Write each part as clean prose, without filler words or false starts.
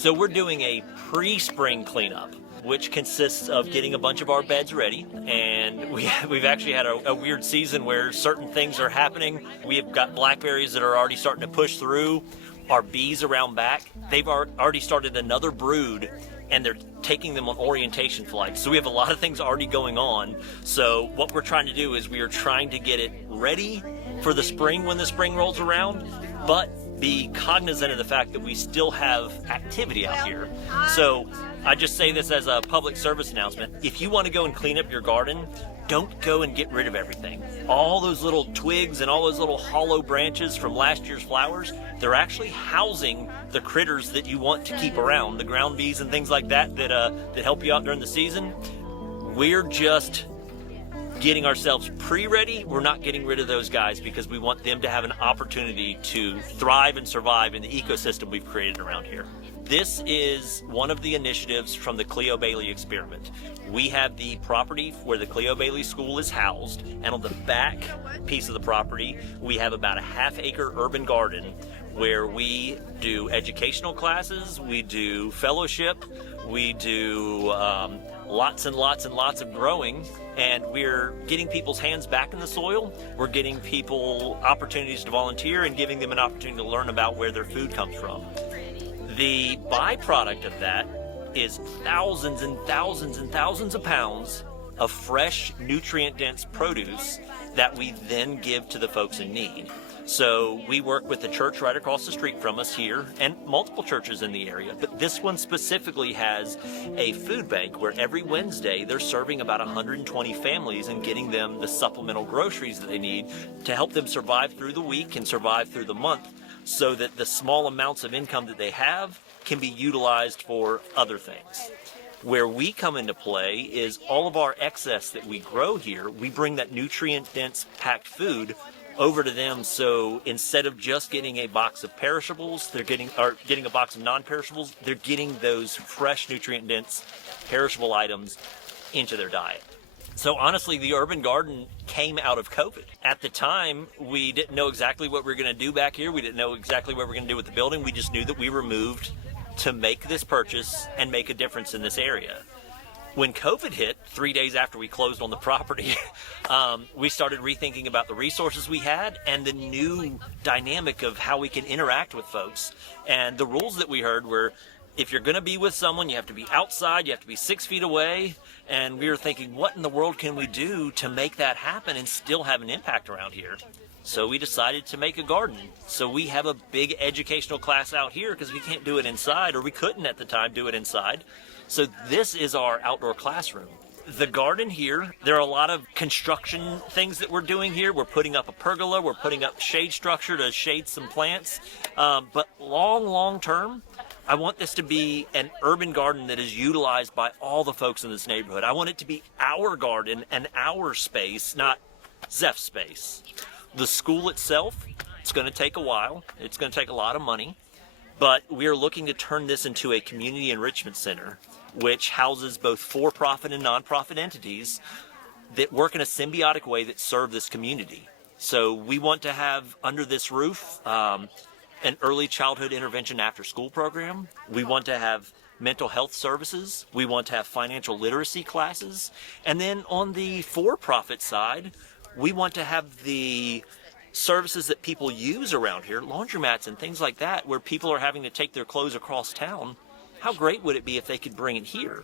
So we're doing a pre-spring cleanup, which consists of getting a bunch of our beds ready. And we've actually had a weird season where certain things are happening. We've got blackberries that are already starting to push through. Our bees around back, they've already started another brood, and they're taking them on orientation flights. So we have a lot of things already going on. So what we're trying to do is we are trying to get it ready for the spring when the spring rolls around, but be cognizant of the fact that we still have activity out here. So I just say this as a public service announcement. If you want to go and clean up your garden, don't go and get rid of everything. All those little twigs and all those little hollow branches from last year's flowers, they're actually housing the critters that you want to keep around, the ground bees and things like that help you out during the season. We're just getting ourselves pre-ready. We're not getting rid of those guys because we want them to have an opportunity to thrive and survive in the ecosystem we've created around here. This is one of the initiatives from the Cleo Bailey experiment. We have the property where the Cleo Bailey School is housed, and on the back piece of the property, we have about a half-acre urban garden where we do educational classes, we do fellowship, we do lots and lots and lots of growing, and we're getting people's hands back in the soil. We're getting people opportunities to volunteer and giving them an opportunity to learn about where their food comes from. The byproduct of that is thousands and thousands and thousands of pounds of fresh, nutrient-dense produce that we then give to the folks in need. So we work with the church right across the street from us here and multiple churches in the area, but this one specifically has a food bank where every Wednesday they're serving about 120 families and getting them the supplemental groceries that they need to help them survive through the week and survive through the month, so that the small amounts of income that they have can be utilized for other things. Where we come into play is all of our excess that we grow here, we bring that nutrient-dense packed food over to them. So instead of just getting a box of perishables, they're getting a box of non-perishables, they're getting those fresh, nutrient-dense, perishable items into their diet. So honestly, the urban garden came out of COVID. At the time, we didn't know exactly what we were going to do back here. We didn't know exactly what we were going to do with the building. We just knew that we were moved to make this purchase and make a difference in this area. When COVID hit, 3 days after we closed on the property, we started rethinking about the resources we had and the new dynamic of how we can interact with folks. And the rules that we heard were, if you're going to be with someone, you have to be outside, you have to be 6 feet away. And we were thinking, what in the world can we do to make that happen and still have an impact around here? So we decided to make a garden. So we have a big educational class out here because we can't do it inside, or we couldn't at the time do it inside. So this is our outdoor classroom. The garden here, there are a lot of construction things that we're doing here. We're putting up a pergola, we're putting up shade structure to shade some plants. But long term, I want this to be an urban garden that is utilized by all the folks in this neighborhood. I want it to be our garden and our space, not Zeph's space. The school itself, it's going to take a while. It's going to take a lot of money. But we are looking to turn this into a community enrichment center, which houses both for-profit and non-profit entities that work in a symbiotic way that serve this community. So we want to have under this roof an early childhood intervention after school program. We want to have mental health services. We want to have financial literacy classes. And then on the for-profit side, we want to have the services that people use around here, laundromats and things like that, where people are having to take their clothes across town. How great would it be if they could bring it here?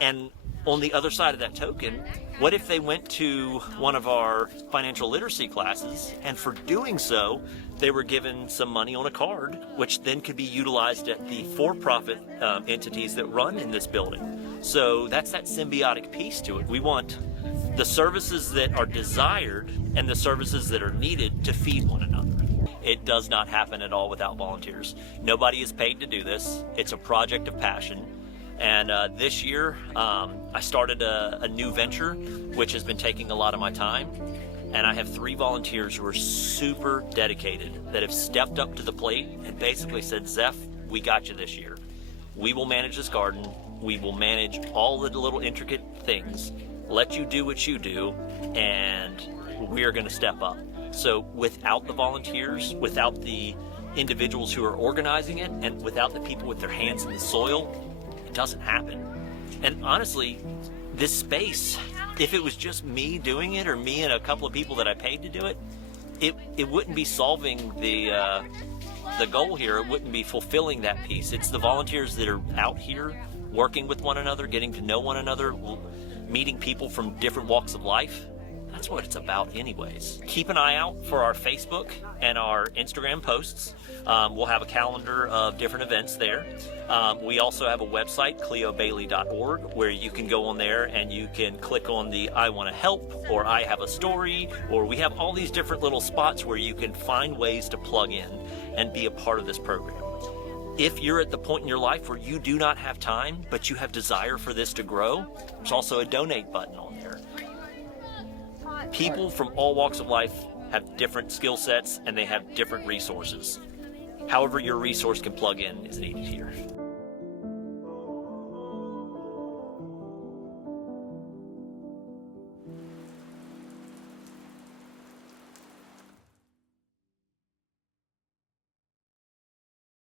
And on the other side of that token, what if they went to one of our financial literacy classes, and for doing so, they were given some money on a card, which then could be utilized at the for-profit entities that run in this building. So that's that symbiotic piece to it. We want the services that are desired and the services that are needed to feed one another. It does not happen at all without volunteers. Nobody is paid to do this. It's a project of passion. And this year, I started a new venture, which has been taking a lot of my time. And I have 3 volunteers who are super dedicated that have stepped up to the plate and basically said, Zeph, we got you this year. We will manage this garden. We will manage all the little intricate things, let you do what you do, and we are going to step up. So without the volunteers, without the individuals who are organizing it, and without the people with their hands in the soil, it doesn't happen. And honestly, this space, if it was just me doing it, or me and a couple of people that I paid to do it, it wouldn't be solving the goal here. It wouldn't be fulfilling that piece. It's the volunteers that are out here working with one another, getting to know one another, meeting people from different walks of life. That's what it's about anyways. Keep an eye out for our Facebook and our Instagram posts. We'll have a calendar of different events there. We also have a website, cleobailey.org, where you can go on there and you can click on the I want to help, or I have a story, or we have all these different little spots where you can find ways to plug in and be a part of this program. If you're at the point in your life where you do not have time, but you have desire for this to grow, there's also a donate button on there. People from all walks of life have different skill sets and they have different resources. However your resource can plug in is needed here.